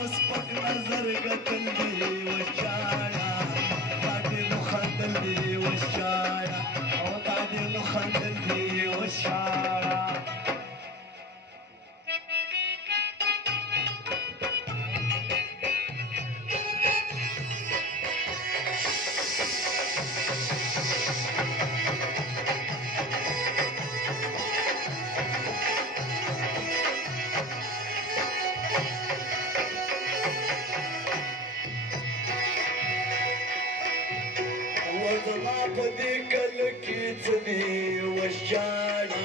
پسپک نظر کتلی وشاړه تا دې نو خندلې وشاړه او تا دې نو خندلې وشاړه زما په دې کله کې څه دي وشاړه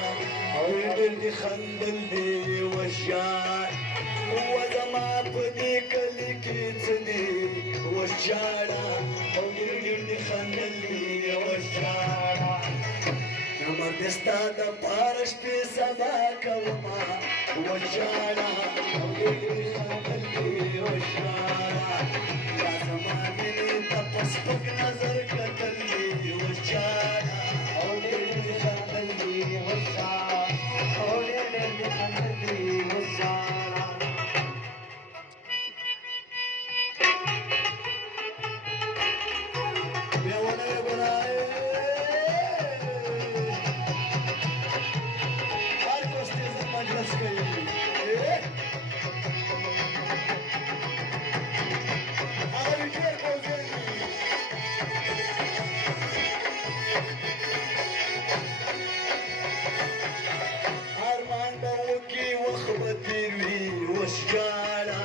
او ډېر دې خندل دي وشاړه زما په دې کله کې څه دي وشاړه او ډېر دې خندل دي وشاړه نمر دې ستا دپاره شپې سبا کومه وشاړه او ډېر دې خندل دي وشاړه یا زما مینې ته په سپک نظر کتل وشاړه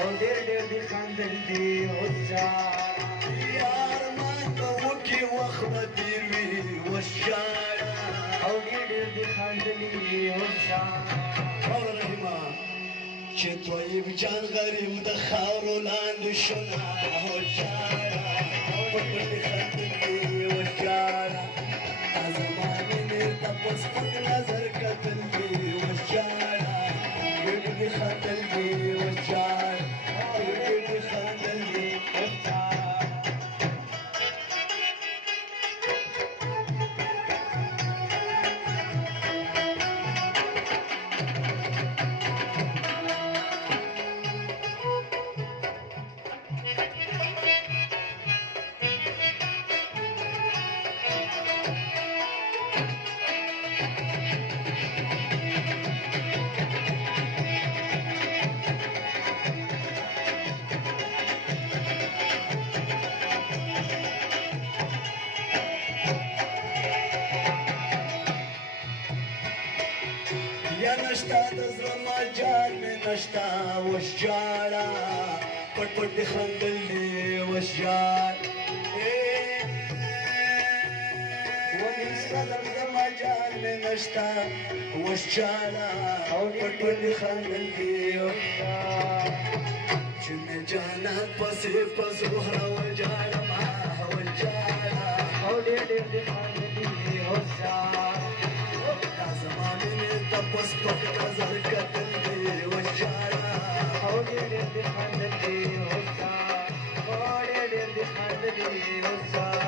او ډېر دې خندل دي وشاړه یار مان به وکړي وخت به تېر وي وشاړه او ډېر دې خندل دي وشاړه واوره رحیمه چې طیب جان غریب د خاورو لاندې شونه وشاړه پټ دې خندل دي وشاړه تا زما مینې ته په سپک نظر کتل دي وشاړه دې خندل دي وشاړه دې خندل دي وشاړه یا نشتا د زړه مجال مې نشتا وشاړه پټ پټ دې خندل دي وشاړه ونستا د زړه مجال مې نشتا وشاړه او پټ پټ دې خندل دي وشاړه چې مې جانان پسې په زهره وجاړم وشاړه او ډېر دې خندل دي وشاړه پس پک نظر کتل دي وشاړه او ډېر دې خندل دي وشاړه او ډېر دې خندل دي وشاړه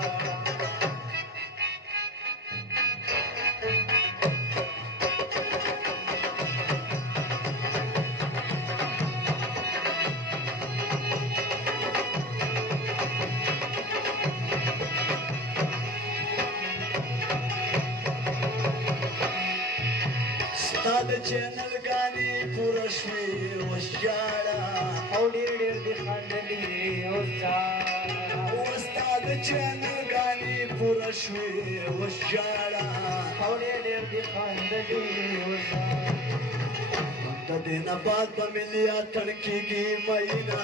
ستا د چینل ګانې پوره شوې وشاړه او ډېر دې خندلې وشاړه ستا د چینل ګانې پوره شوې وشاړه او ډېر دې خندلې وشاړه د دې نه بعد به ملي اتڼ کېږي مینا